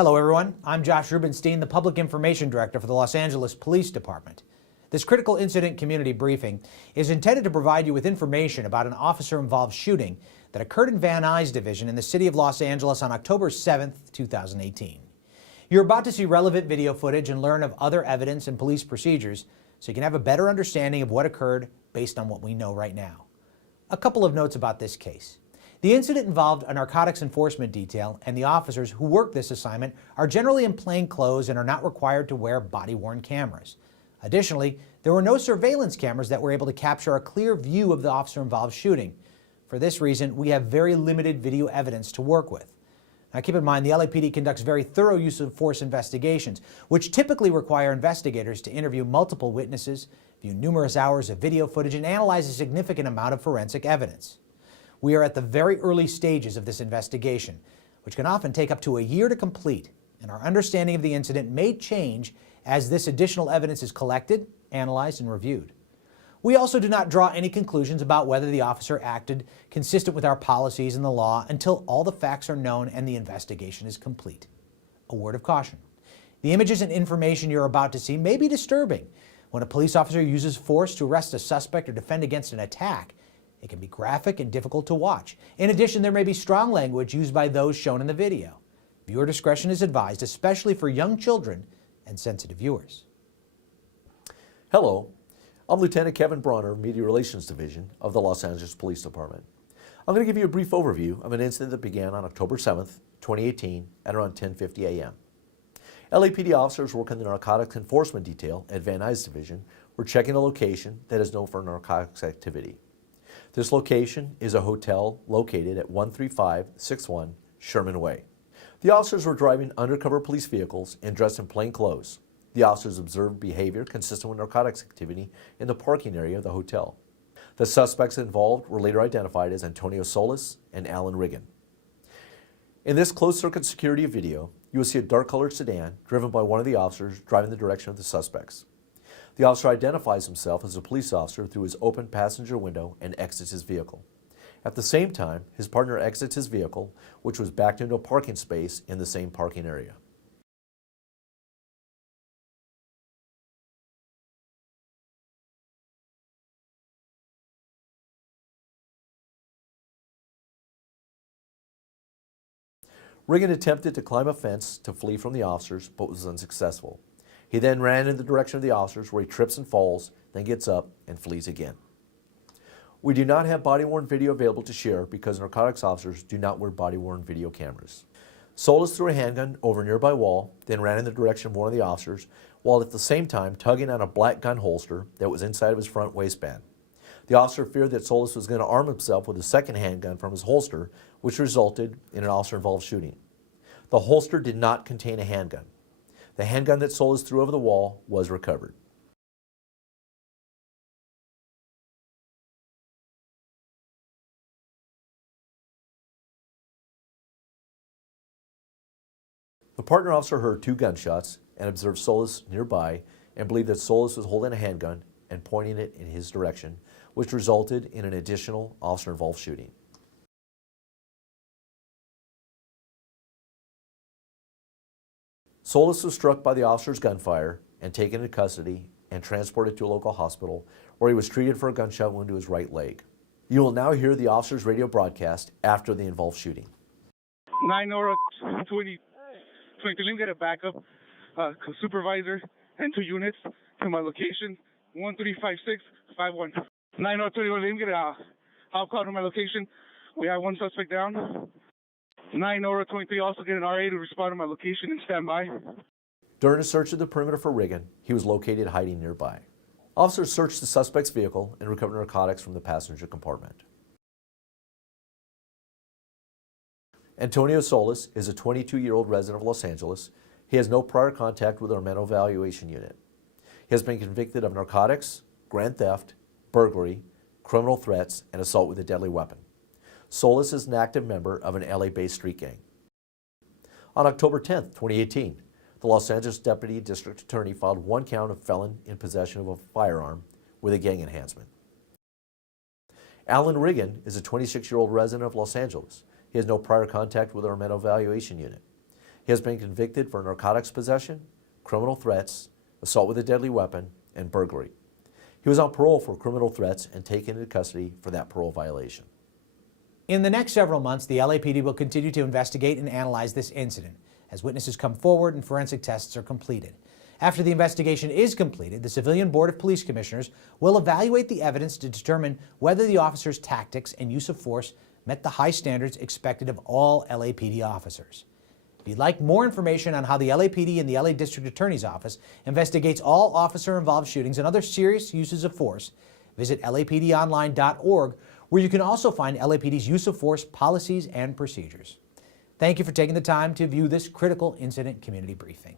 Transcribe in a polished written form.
Hello everyone, I'm Josh Rubenstein, the Public Information Director for the Los Angeles Police Department. This critical incident community briefing is intended to provide you with information about an officer-involved shooting that occurred in Van Nuys Division in the city of Los Angeles on October 7, 2018. You're about to see relevant video footage and learn of other evidence and police procedures so you can have a better understanding of what occurred based on what we know right now. A couple of notes about this case. The incident involved a narcotics enforcement detail, and the officers who work this assignment are generally in plain clothes and are not required to wear body-worn cameras. Additionally, there were no surveillance cameras that were able to capture a clear view of the officer-involved shooting. For this reason, we have very limited video evidence to work with. Now keep in mind, the LAPD conducts very thorough use of force investigations, which typically require investigators to interview multiple witnesses, view numerous hours of video footage, and analyze a significant amount of forensic evidence. We are at the very early stages of this investigation, which can often take up to a year to complete, and our understanding of the incident may change as this additional evidence is collected, analyzed, and reviewed. We also do not draw any conclusions about whether the officer acted consistent with our policies and the law until all the facts are known and the investigation is complete. A word of caution. The images and information you're about to see may be disturbing. When a police officer uses force to arrest a suspect or defend against an attack, it can be graphic and difficult to watch. In addition, there may be strong language used by those shown in the video. Viewer discretion is advised, especially for young children and sensitive viewers. Hello, I'm Lieutenant Kevin Bronner, Media Relations Division of the Los Angeles Police Department. I'm going to give you a brief overview of an incident that began on October 7th, 2018 at around 10:50 a.m. LAPD officers working the Narcotics Enforcement Detail at Van Nuys Division were checking a location that is known for narcotics activity. This location is a hotel located at 13561 Sherman Way. The officers were driving undercover police vehicles and dressed in plain clothes. The officers observed behavior consistent with narcotics activity in the parking area of the hotel. The suspects involved were later identified as Antonio Solis and Alan Riggin. In this closed-circuit security video, you will see a dark-colored sedan driven by one of the officers driving the direction of the suspects. The officer identifies himself as a police officer through his open passenger window and exits his vehicle. At the same time, his partner exits his vehicle, which was backed into a parking space in the same parking area. Riggin attempted to climb a fence to flee from the officers, but was unsuccessful. He then ran in the direction of the officers, where he trips and falls, then gets up and flees again. We do not have body-worn video available to share because narcotics officers do not wear body-worn video cameras. Solis threw a handgun over a nearby wall, then ran in the direction of one of the officers, while at the same time tugging on a black gun holster that was inside of his front waistband. The officer feared that Solis was going to arm himself with a second handgun from his holster, which resulted in an officer-involved shooting. The holster did not contain a handgun. The handgun that Solis threw over the wall was recovered. The partner officer heard two gunshots and observed Solis nearby and believed that Solis was holding a handgun and pointing it in his direction, which resulted in an additional officer-involved shooting. Solis was struck by the officer's gunfire and taken into custody and transported to a local hospital where he was treated for a gunshot wound to his right leg. You will now hear the officer's radio broadcast after the involved shooting. 9-20, let me get a backup supervisor and 2 units to my location, 135651. 9-21, let me get a hop call to my location. We have 1 suspect down. 9-23, also get an RA to respond to my location and stand by. During a search of the perimeter for Riggin, he was located hiding nearby. Officers searched the suspect's vehicle and recovered narcotics from the passenger compartment. Antonio Solis is a 22-year-old resident of Los Angeles. He has no prior contact with our mental evaluation unit. He has been convicted of narcotics, grand theft, burglary, criminal threats, and assault with a deadly weapon. Solis is an active member of an LA-based street gang. On October 10, 2018, the Los Angeles Deputy District Attorney filed 1 count of felon in possession of a firearm with a gang enhancement. Alan Riggin is a 26-year-old resident of Los Angeles. He has no prior contact with our mental evaluation unit. He He has been convicted for narcotics possession, criminal threats, assault with a deadly weapon, and burglary. He was on parole for criminal threats and taken into custody for that parole violation. In the next several months, the LAPD will continue to investigate and analyze this incident as witnesses come forward and forensic tests are completed. After the investigation is completed, the Civilian Board of Police Commissioners will evaluate the evidence to determine whether the officer's tactics and use of force met the high standards expected of all LAPD officers. If you'd like more information on how the LAPD and the LA District Attorney's Office investigates all officer-involved shootings and other serious uses of force, visit lapdonline.org, where you can also find LAPD's use of force policies and procedures. Thank you for taking the time to view this critical incident community briefing.